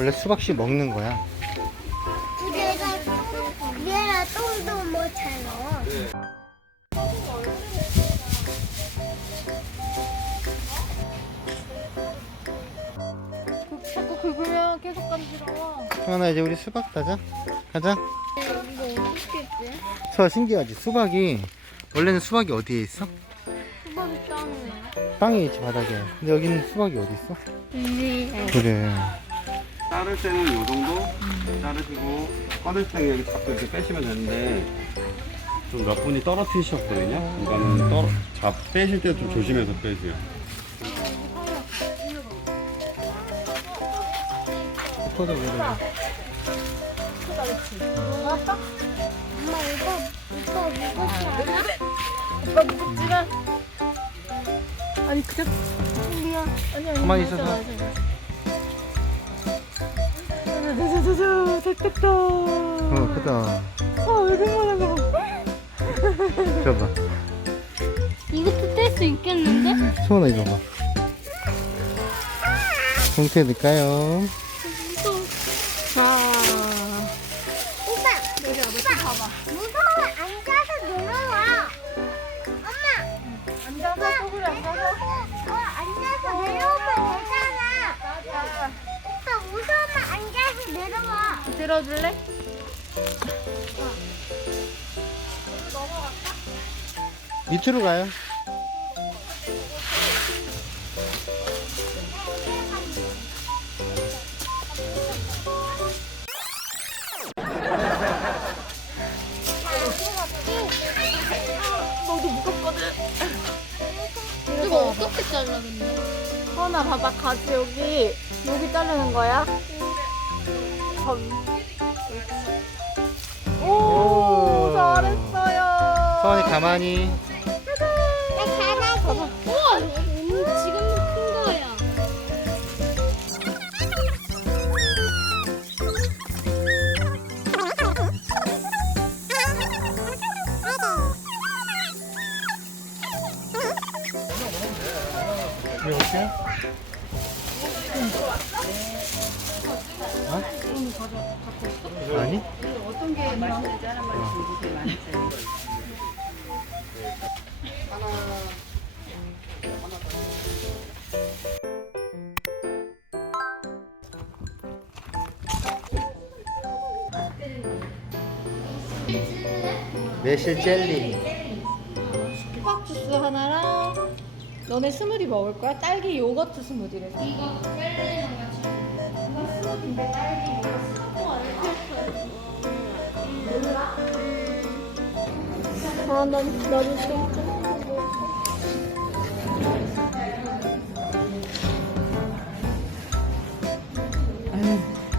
원래 수박씨 먹는 거야. 얘가 똥도 못 차요. 긁으면 계속 간지러워. 하나 이제 우리 수박 따자. 가자. 이거 어떻게 돼? 저 신기하지. 수박이 원래는 수박이 어디에 있어? 수박이 짱이네. 땅에 있지 바닥에. 근데 여기는 수박이 어디 있어? 그래. 자를 때는 이 정도 자르시고 꺼낼 때 여기 잡고 이렇게 빼시면 되는데 좀 몇 분이 떨어뜨리셨거든요. 이거는 떨어, 잡 빼실 때 좀 조심해서 빼세요. 포도 그래. 엄마 이거 이거 무겁지 오빠 무섭지만. 아니 그냥 미안. 아니 아니. 가만히 있어서. 맞아. 자자자자 됐겠다. 어 크다. 아 얼마나 거. 줘봐. 이것도 뗄 수 있겠는데? 소원아 이거 봐. 봉투에 넣을까요? 들어줄래? 밑으로 가요. 너도 무겁거든. 이거 어떻게 잘라 근데? 허나 봐봐 가지 여기 여기 자르는 거야. 점. 오, 오. 잘했어요. 소원이 가만히. 나 잘하지. 우와 지금 큰 거야. 이렇게? 어? 아니? 매실 젤리. 수박 주스 하나랑 너네 스무디 먹을 거야? 딸기 요거트 스무디래. 이거 젤리랑 같 아, 난좀 좀.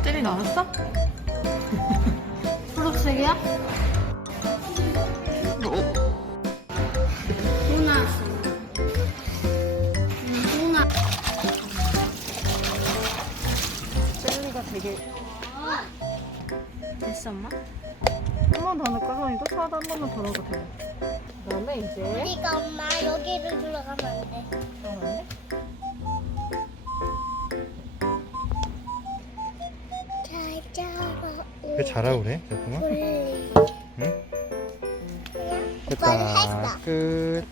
젤리 나왔어? 초록색이야? 되게 됐어 엄마? 한 번 더 넣을까? 선이도 차도 한 번만 더 넣어도 돼 그다음에 이제 우리가 엄마 여기를 들어가면 안 돼. 잘 자라. 왜 잘하고 그래? 잠깐만. 응? 오빠는 됐다. 했어. 끝.